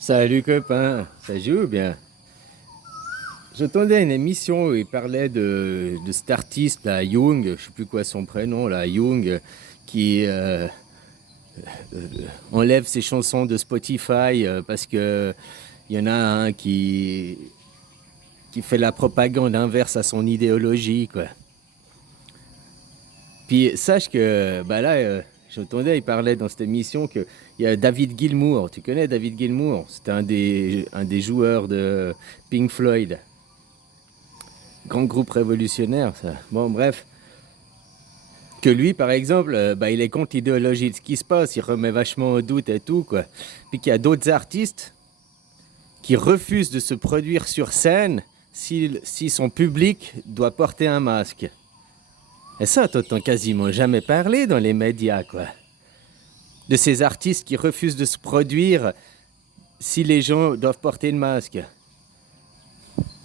Salut copain, ça joue bien. J'entendais une émission où il parlait de cet artiste là, Jung, je sais plus quoi son prénom là, Jung, qui enlève ses chansons de Spotify parce que il y en a un qui fait la propagande inverse à son idéologie quoi. Puis sache que bah là, j'entendais, il parlait dans cette émission que il y a David Gilmour. Tu connais David Gilmour? C'était un des joueurs de Pink Floyd. Grand groupe révolutionnaire, ça. Bon, bref. Que lui, par exemple, bah, il est contre l'idéologie de ce qui se passe, il remet vachement au doute et tout, quoi. Puis qu'il y a d'autres artistes qui refusent de se produire sur scène si son public doit porter un masque. Et ça, t'entends quasiment jamais parler dans les médias, quoi. De ces artistes qui refusent de se produire si les gens doivent porter le masque.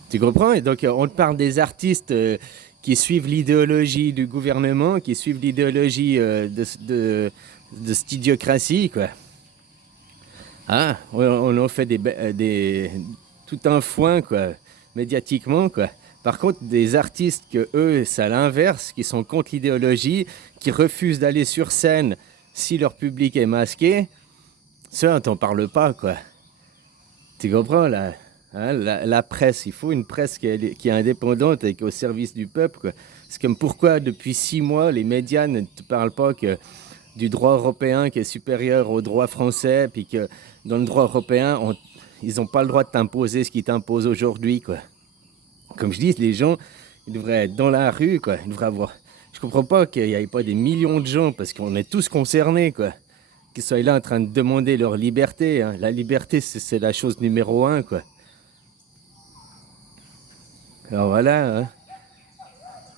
Tu comprends? Et donc, on te parle des artistes qui suivent l'idéologie du gouvernement, qui suivent l'idéologie de cette idiocratie, quoi. Ah, on en fait tout un foin, quoi, médiatiquement, quoi. Par contre, des artistes que eux, c'est à l'inverse, qui sont contre l'idéologie, qui refusent d'aller sur scène si leur public est masqué, ça, on t'en parle pas, quoi. Tu comprends, là? Hein, la presse, il faut une presse qui est indépendante et qui est au service du peuple, quoi. C'est comme pourquoi, depuis 6 mois, les médias ne te parlent pas que du droit européen qui est supérieur au droit français, puis que dans le droit européen, ils n'ont pas le droit de t'imposer ce qu'ils t'imposent aujourd'hui, quoi. Comme je dis, les gens, ils devraient être dans la rue, quoi. Ils devraient avoir... Je comprends pas qu'il n'y ait pas des millions de gens, parce qu'on est tous concernés, quoi. Qu'ils soient là en train de demander leur liberté, hein. La liberté, c'est la chose numéro un, quoi. Alors voilà, hein.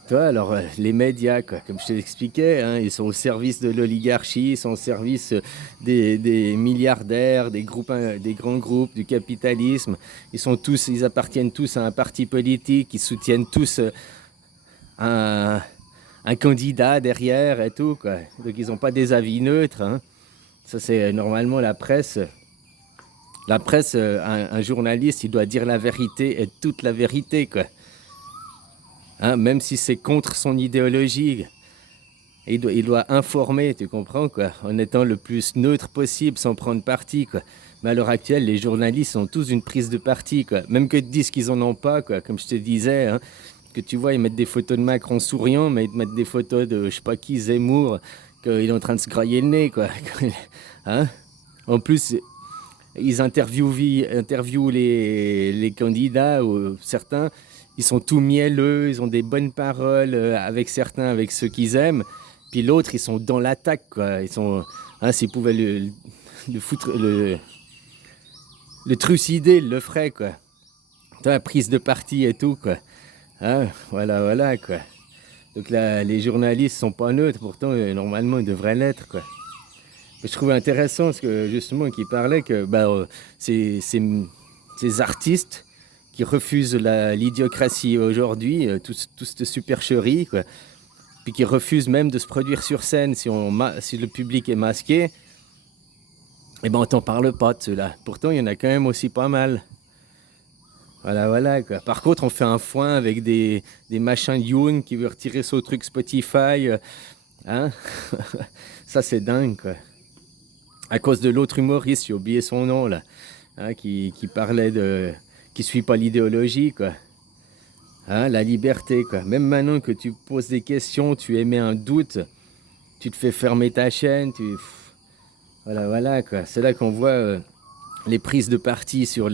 Toi, alors les médias, quoi, comme je te l'expliquais, hein, ils sont au service de l'oligarchie, ils sont au service des milliardaires, des grands groupes, du capitalisme. Ils appartiennent tous à un parti politique, ils soutiennent tous un, un candidat derrière et tout, quoi. Donc ils n'ont pas des avis neutres, hein. Ça c'est normalement la presse. La presse, un journaliste, il doit dire la vérité et toute la vérité, quoi. Hein, même si c'est contre son idéologie. Il doit informer, tu comprends, quoi, en étant le plus neutre possible, sans prendre parti, quoi. Mais à l'heure actuelle, les journalistes sont tous une prise de parti, quoi. Même que ils disent qu'ils en ont pas, quoi, comme je te disais, hein, que tu vois, ils mettent des photos de Macron souriant, mais ils te mettent des photos de, je sais pas qui, Zemmour, qu'il est en train de se grailler le nez, quoi. Hein. En plus, ils interviewent les candidats, ou certains, ils sont tout mielleux, ils ont des bonnes paroles avec certains, avec ceux qu'ils aiment. Puis l'autre, ils sont dans l'attaque, quoi. Ils sont, hein, s'ils pouvaient le foutre, le trucider, ils le feraient, quoi. La prise de parti et tout, quoi. Hein, voilà, voilà, quoi. Donc là, les journalistes sont pas neutres, pourtant, normalement, ils devraient l'être, quoi. Je trouvais intéressant ce que justement qui parlait que bah, ces artistes qui refusent l'idiocratie aujourd'hui, toute cette supercherie, quoi, puis qui refusent même de se produire sur scène si le public est masqué, eh ben on t'en parle pas de ceux-là. Pourtant, il y en a quand même aussi pas mal. Voilà, voilà, quoi. Par contre, on fait un foin avec des machins Yoon qui veut retirer son truc Spotify. Hein. Ça, c'est dingue, quoi. À cause de l'autre humoriste, j'ai oublié son nom là, hein, qui parlait de, qui suit pas l'idéologie, quoi. Hein, la liberté, quoi. Même maintenant que tu poses des questions, tu émets un doute, tu te fais fermer ta chaîne, voilà, voilà, quoi. C'est là qu'on voit les prises de parti sur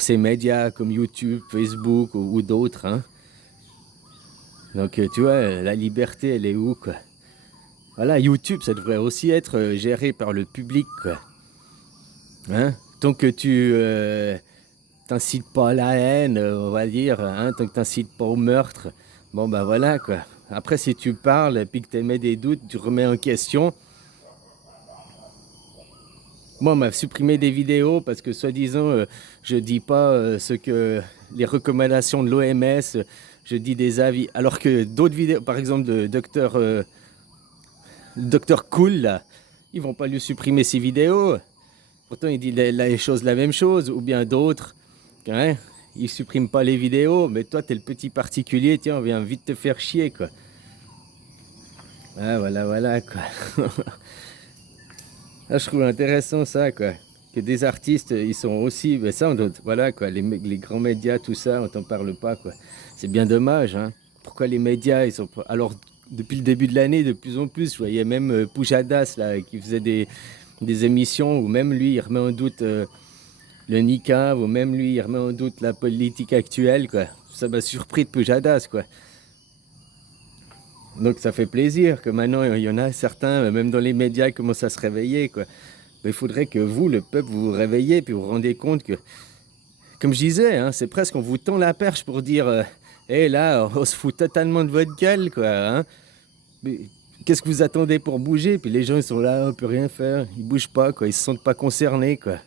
ces médias comme YouTube, Facebook ou d'autres, hein. Donc tu vois, la liberté, elle est où, quoi. Voilà, YouTube, ça devrait aussi être géré par le public, quoi. Hein? Tant que tu t'incites pas à la haine, on va dire, hein, tant que t'incites pas au meurtre, bon ben voilà, quoi. Après, si tu parles et puis que tu émets des doutes, tu remets en question. Moi, on m'a supprimé des vidéos parce que soi-disant, je dis pas ce que les recommandations de l'OMS, je dis des avis. Alors que d'autres vidéos, par exemple de docteur Cool, là, ils vont pas lui supprimer ses vidéos. Pourtant, il dit les choses la même chose, ou bien d'autres. Hein, il supprime pas les vidéos, mais toi, t'es le petit particulier, tiens, on vient vite te faire chier, quoi. Ah, voilà, voilà, quoi. Ah, je trouve intéressant ça, quoi. Que des artistes, ils sont aussi, ben ça, voilà, quoi, les grands médias, tout ça, on t'en parle pas, quoi. C'est bien dommage, hein. Pourquoi les médias, ils sont pas... Alors, depuis le début de l'année, de plus en plus, je voyais même Pujadas, là, qui faisait des émissions où même lui, il remet en doute le niqab, ou même lui, il remet en doute la politique actuelle, quoi. Ça m'a surpris de Pujadas, quoi. Donc ça fait plaisir que maintenant, il y en a certains, même dans les médias, qui commencent à se réveiller, quoi. Mais il faudrait que vous, le peuple, vous vous réveillez, puis vous vous rendez compte que, comme je disais, hein, c'est presque on vous tend la perche pour dire hé là, on se fout totalement de votre gueule, quoi. Hein. Mais qu'est-ce que vous attendez pour bouger? Puis les gens, ils sont là, on peut rien faire, ils bougent pas, quoi, ils se sentent pas concernés, quoi.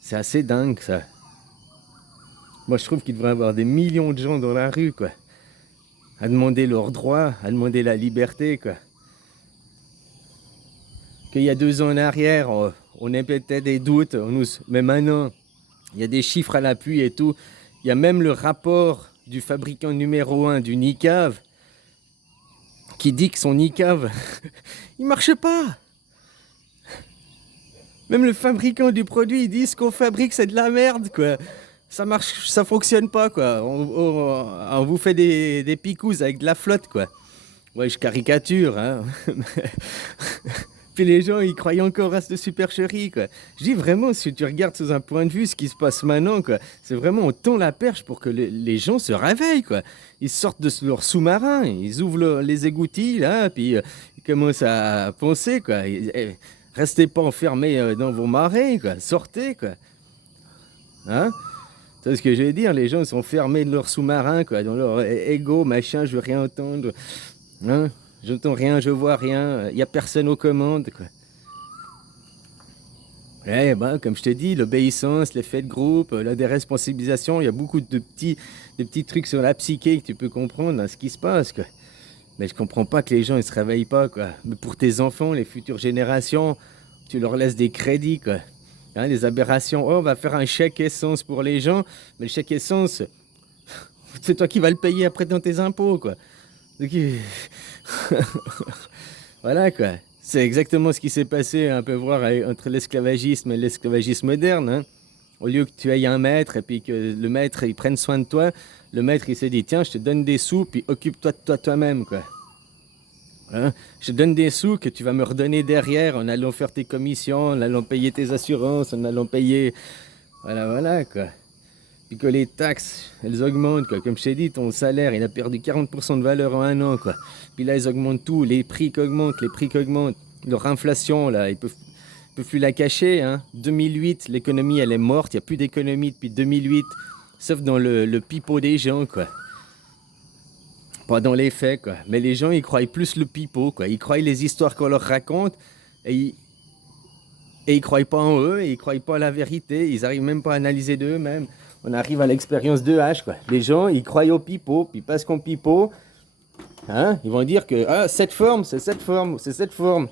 C'est assez dingue, ça. Moi, je trouve qu'il devrait y avoir des millions de gens dans la rue, quoi, à demander leurs droits, à demander la liberté, quoi. Qu'il y a 2 ans en arrière, on émettait des doutes, mais maintenant, il y a des chiffres à l'appui et tout. Il y a même le rapport du fabricant numéro 1 du niqab qui dit que son niqab, il marche pas. Même le fabricant du produit, il dit ce qu'on fabrique, c'est de la merde, quoi. Ça marche, ça fonctionne pas, quoi. On vous fait des picouses avec de la flotte, quoi. Ouais, je caricature, hein. Puis les gens, ils croient encore à cette supercherie, quoi. Je dis vraiment, si tu regardes sous un point de vue ce qui se passe maintenant, quoi, c'est vraiment, on tend la perche pour que les gens se réveillent, quoi. Ils sortent de leur sous-marin, ils ouvrent les égouttis, là, puis ils commencent à penser, quoi. Restez pas enfermés dans vos marais, quoi. Sortez, quoi. Hein? C'est ce que je veux dire, les gens sont fermés de leur sous-marin, quoi, dans leur ego, machin, je veux rien entendre. Hein? J'entends rien, je vois rien, il n'y a personne aux commandes, quoi. Ouais, ben, comme je te dis, l'obéissance, l'effet de groupe, la déresponsabilisation, il y a beaucoup de petits trucs sur la psyché que tu peux comprendre dans ce qui se passe, quoi. Mais je comprends pas que les gens, ils se réveillent pas, quoi. Mais pour tes enfants, les futures générations, tu leur laisses des crédits, quoi. Hein, des aberrations. Oh, on va faire un chèque essence pour les gens, mais le chèque essence, c'est toi qui vas le payer après dans tes impôts, quoi. Donc, voilà, quoi. C'est exactement ce qui s'est passé, un peu voir entre l'esclavagisme et l'esclavagisme moderne. Hein. Au lieu que tu ailles un maître et puis que le maître il prenne soin de toi, le maître il s'est dit tiens, je te donne des sous puis occupe-toi de toi toi-même, quoi. Hein. Je te donne des sous que tu vas me redonner derrière en allant faire tes commissions, en allant payer tes assurances, en allant payer. Voilà, voilà, quoi. Puis que les taxes, elles augmentent, quoi. Comme je t'ai dit, ton salaire, il a perdu 40% de valeur en un an, quoi. Puis là, ils augmentent tout, les prix qui augmentent, les prix qui augmentent. Leur inflation, là, ils peuvent plus la cacher, hein. 2008, l'économie, elle est morte, il n'y a plus d'économie depuis 2008, sauf dans le pipeau des gens, quoi. Pas dans les faits, quoi. Mais les gens, ils croient plus le pipeau, quoi. Ils croient les histoires qu'on leur raconte, et ils croient pas en eux, et ils croient pas à la vérité, ils arrivent même pas à analyser d'eux-mêmes. On arrive à l'expérience de H, quoi. Les gens, ils croient au pipeau, puis parce qu'on pipeau, hein, ils vont dire que cette forme, c'est cette forme, c'est cette forme.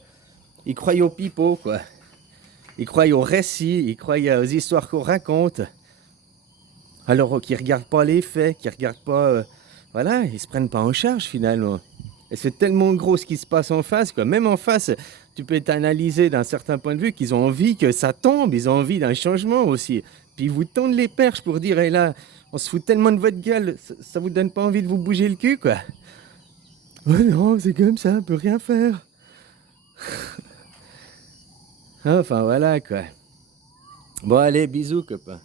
Ils croient au pipeau, quoi. Ils croient aux récits, ils croient aux histoires qu'on raconte. Alors qu'ils regardent pas les faits, qu'ils regardent pas... voilà, ils se prennent pas en charge, finalement. Et c'est tellement gros ce qui se passe en face, quoi. Même en face, tu peux t'analyser d'un certain point de vue qu'ils ont envie que ça tombe, ils ont envie d'un changement aussi. Puis ils vous tendent les perches pour dire, hé là, on se fout tellement de votre gueule, ça vous donne pas envie de vous bouger le cul, quoi. Oh non, c'est comme ça, on peut rien faire. Enfin, voilà, quoi. Bon, allez, bisous, copain.